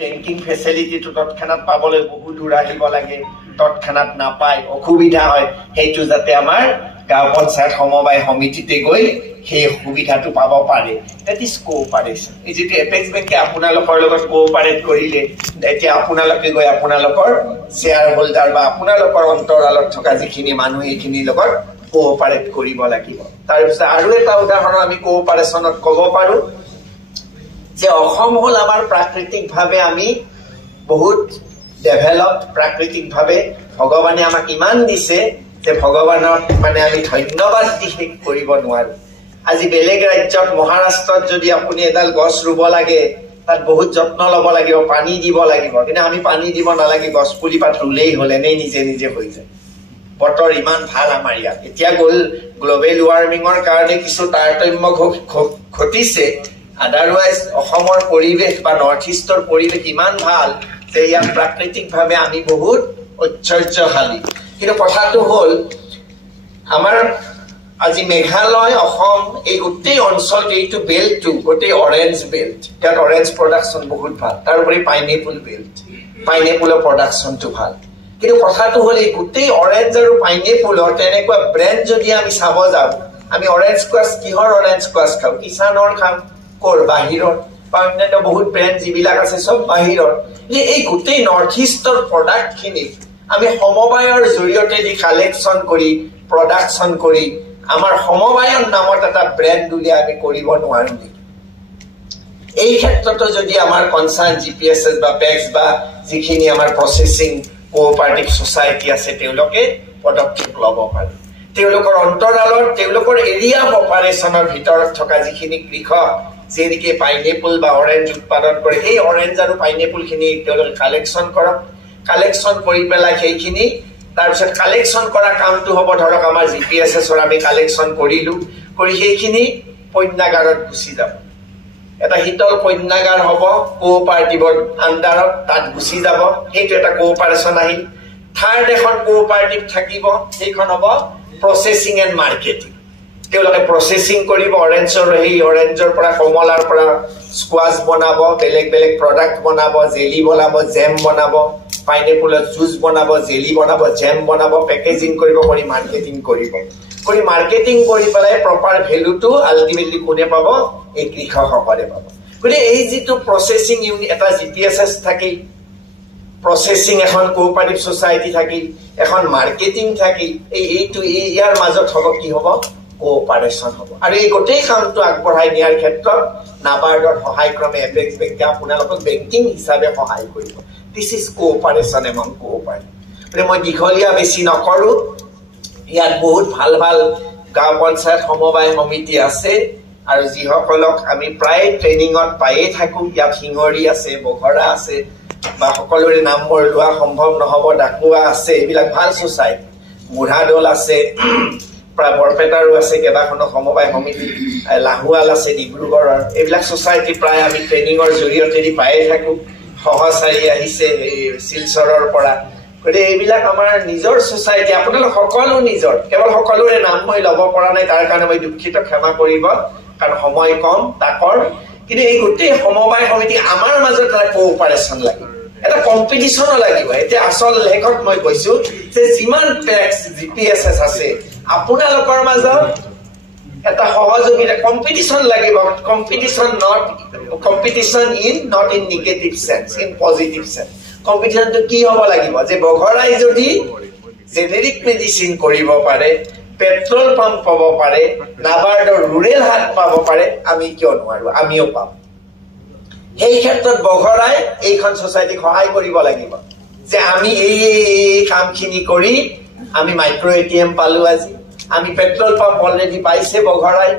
Banking facility তো তৎক্ষণাৎ পাবলৈ বহু দূৰ আহিব লাগে, তৎক্ষণাৎ নাপায়, অসুবিধা হয়। সেইটো যাতে আমাৰ গাঁও পঞ্চায়ত সমবায় সমিতিতে গৈ সেই সুবিধাটো পাব পাৰে। That is cooperation. এই যিটো এপেক্স বেংকে আপোনালোকৰ লগত কোঅপাৰেট কৰিলে, এতিয়া আপোনালোকে গৈ আপোনালোকৰ শ্বেয়াৰ হোল্ডাৰ বা আপোনালোকৰ অন্তৰালত থকা যিখিনি মানুহ এইখিনিৰ লগত কোঅপাৰেট কৰিব লাগিব। তাৰপিছত আৰু এটা উদাহৰণ আমি কোঅপাৰেশ্যনত ক'ব পাৰো যে অসম হল আমাৰ প্ৰাকৃতিকভাৱে আমি বহুত ডেভেলপ, প্ৰাকৃতিকভাৱে ভগৱানে আমাক ইমান দিছে যে ভগৱানক মানে আমি ধন্যবাদ দি শেষ কৰিব নোৱাৰো। আজি বেলেগ ৰাজ্যত মহাৰাষ্ট্ৰত যদি আপুনি এডাল গছ ৰুব লাগে, তাত বহুত যত্ন ল'ব লাগিব, পানী দিব লাগিব। কিন্তু আমি পানী দিব নালাগে, গছ পুলি পাত ৰুলেই হ'ল, এনেই নিজে নিজে হৈ যায়। বতৰ ইমান ভাল আমাৰ ইয়াত। এতিয়া গ্ল'বেল ৱাৰ্মিঙৰ কাৰণে কিছু তাৰতম্য ঘটিছে, আদাৰৱাইজ অসমৰ পৰিৱেশ বা নৰ্থ ইষ্টৰ পৰিৱেশ ইমান ভাল যে ইয়াত প্ৰাকৃতিকভাৱে আমি বহুত ঐশ্বৰ্যশালী। কিন্তু কথাটো হ'ল আমাৰ আজি মেঘালয়, অসম এই গোটেই অঞ্চলটো, এইটো বেল্টটো গোটেই অৰেঞ্জ বেল্ট, ইয়াত অৰেঞ্জ প্ৰডাকশ্যন বহুত ভাল। তাৰোপৰি পাইনএপল বেল্ট, পাইনএপলৰ প্ৰডাকশ্যনটো ভাল। কিন্তু কথাটো হ'ল এই গোটেই অৰেঞ্জ আৰু পাইনএপলৰ তেনেকুৱা ব্ৰেণ্ড যদি আমি চাব যাওঁ, আমি অৰেঞ্জ স্কোৱাছ কিহৰ অৰেঞ্জ স্কোৱাছ খাওঁ? কিষাণৰ খাওঁ, কৰ বাহিৰৰ, বা অন্যান্য বহুত ব্ৰেণ্ড যিবিলাক আছে চব বাহিৰৰ। এই গোটেই নৰ্থ ইষ্টৰ প্ৰডাক্টখিনি আমি সমবায়ৰ জৰিয়তে দি কালেকশ্যন কৰি প্ৰডাকশ্যন কৰি আমাৰ সমবায়ৰ নামত এটা ব্ৰেণ্ড উলিয়াই আমি কৰিব নোৱাৰো নেকি? এই ক্ষেত্ৰতো যদি আমাৰ কনচাৰ্ণ GPSS বা পেক্স বা যিখিনি আমাৰ প্ৰচেছিং কোঅপাৰেটিভ ছ'চাইটি আছে তেওঁলোকে পদক্ষেপ ল'ব পাৰে। তেওঁলোকৰ অন্তৰালত, তেওঁলোকৰ এৰিয়া অফ অপাৰেশ্যনৰ ভিতৰত থকা যিখিনি কৃষক যেনেকে পাইনএপল বা অৰেঞ্জ উৎপাদন কৰে, সেই অৰেঞ্জ আৰু পাইনএপল খিনি তেওঁলোকে কালেকশ্যন কৰক। কালেকশ্যন কৰি পেলাই সেইখিনি তাৰপিছত কালেকশ্যন কৰা কামটো হ'ব, ধৰক আমাৰ GPSSৰ আমি কালেকশ্যন কৰিলো, কৰি সেইখিনি পণ্যাগাৰত গুচি যাব। এটা শীতল পণ্যাগাৰ হ'ব কোঅপাৰেটিভৰ আণ্ডাৰত, তাত গুচি যাব। সেইটো এটা কোঅপাৰেশ্যন আহিল। থাৰ্ড এখন কোঅপাৰেটিভ থাকিব, সেইখন হ'ব প্ৰচেছিং এণ্ড মাৰ্কেটিং। তেওঁলোকে প্ৰচেছিং কৰিব অৰেঞ্জৰ, সেই অৰেঞ্জৰ পৰা কমলাৰ পৰা স্কোৱাছ বনাব, বেলেগ বেলেগ প্ৰডাক্ট বনাব, জেলি বনাব, জেম বনাব, পাইনএপলৰ জুচ বনাব, জেলি বনাব, জেম বনাব, পেকেজিং কৰিব, কৰি মাৰ্কেটিং কৰিব। কৰি মাৰ্কেটিং কৰি পেলাই প্ৰপাৰ ভেলুটো আল্টিমেটলি কোনে পাব? এই কৃষকসকলে পাব। গতিকে এই যিটো প্ৰচেছিং ইউনিট, এটা GPSS থাকিল, প্ৰচেছিং এখন কোঅপাৰেটিভ ছ'চাইটি থাকিল, এখন মাৰ্কেটিং থাকিল, এইটো ইয়াৰ মাজত হ'ব কি হ'ব? কোঅপাৰেশ্যন হ'ব। আৰু এই গোটেই কামটো আগবঢ়াই নিয়াৰ ক্ষেত্ৰত নাবাৰ্ডৰ সহায় ক্ৰমে এপেক্স বেংকে আপোনালোকক বেংকিং হিচাপে সহায় কৰিব। This is cooperation among cooperative. গতিকে মই দীঘলীয়া বেছি নকৰো, ইয়াত বহুত ভাল ভাল গাঁও পঞ্চায়ত সমবায় সমিতি আছে আৰু যিসকলক আমি প্ৰায় ট্ৰেইনিঙত পায়েই থাকো। ইয়াত শিঙৰি আছে, বঘৰা আছে, বা সকলোৰে নাম মোৰ লোৱা সম্ভৱ নহ'ব, ডাকুৱা আছে, এইবিলাক ভাল ছ'চাইটি। মুঢ়াদল আছে, প্ৰায় বৰপেটাৰো আছে কেইবাখনো সমবায় সমিতি, লাহোৱাল আছে ডিব্ৰুগড়ৰ। এইবিলাক ছ'চাইটি প্ৰায় আমি ট্ৰেইনিঙৰ জৰিয়তে পায়ে থাকো। সহচাৰী আহিছে এই শিলচৰৰ পৰা। গতিকে এইবিলাক আমাৰ নিজৰ ছ'চাইটি, আপোনালোক সকলো নিজৰ, কেৱল সকলোৰে নাম মই ল'ব পৰা নাই, তাৰ কাৰণে মই দুখিত, ক্ষমা কৰিব, কাৰণ সময় কম তাকৰ। কিন্তু এই গোটেই সমবায় সমিতি আমাৰ মাজত এটা কোঅপাৰেশ্যন লাগিব, এটা কম্পিটিশ্যনো লাগিব। এতিয়া আচল লেখত মই কৈছো যে যিমান পেক্স GPSS আছে আপোনালোকৰ মাজত এটা সহযোগিতা, কম্পিটিশ্যন লাগিব। Competition not in negative sense, in positive sense. কম্পিটিশ্যনটো কি হ'ব লাগিব? যে বঘৰাই যদি জেনেৰিক মেডিচিন কৰিব পাৰে, পেট্ৰল পাম্প পাব পাৰে, নাবাৰ্ডৰ ৰুৰেল হাট পাব পাৰে, আমি কিয় নোৱাৰো? আমিও পাম। সেই ক্ষেত্ৰত বঘৰাই এইখন ছ'চাইটিক সহায় কৰিব লাগিব যে আমি এই কামখিনি কৰি আমি মাইক্ৰ ATM পালো, আজি আমি পেট্ৰল পাম্প অলৰেডি পাইছে বঘৰাই।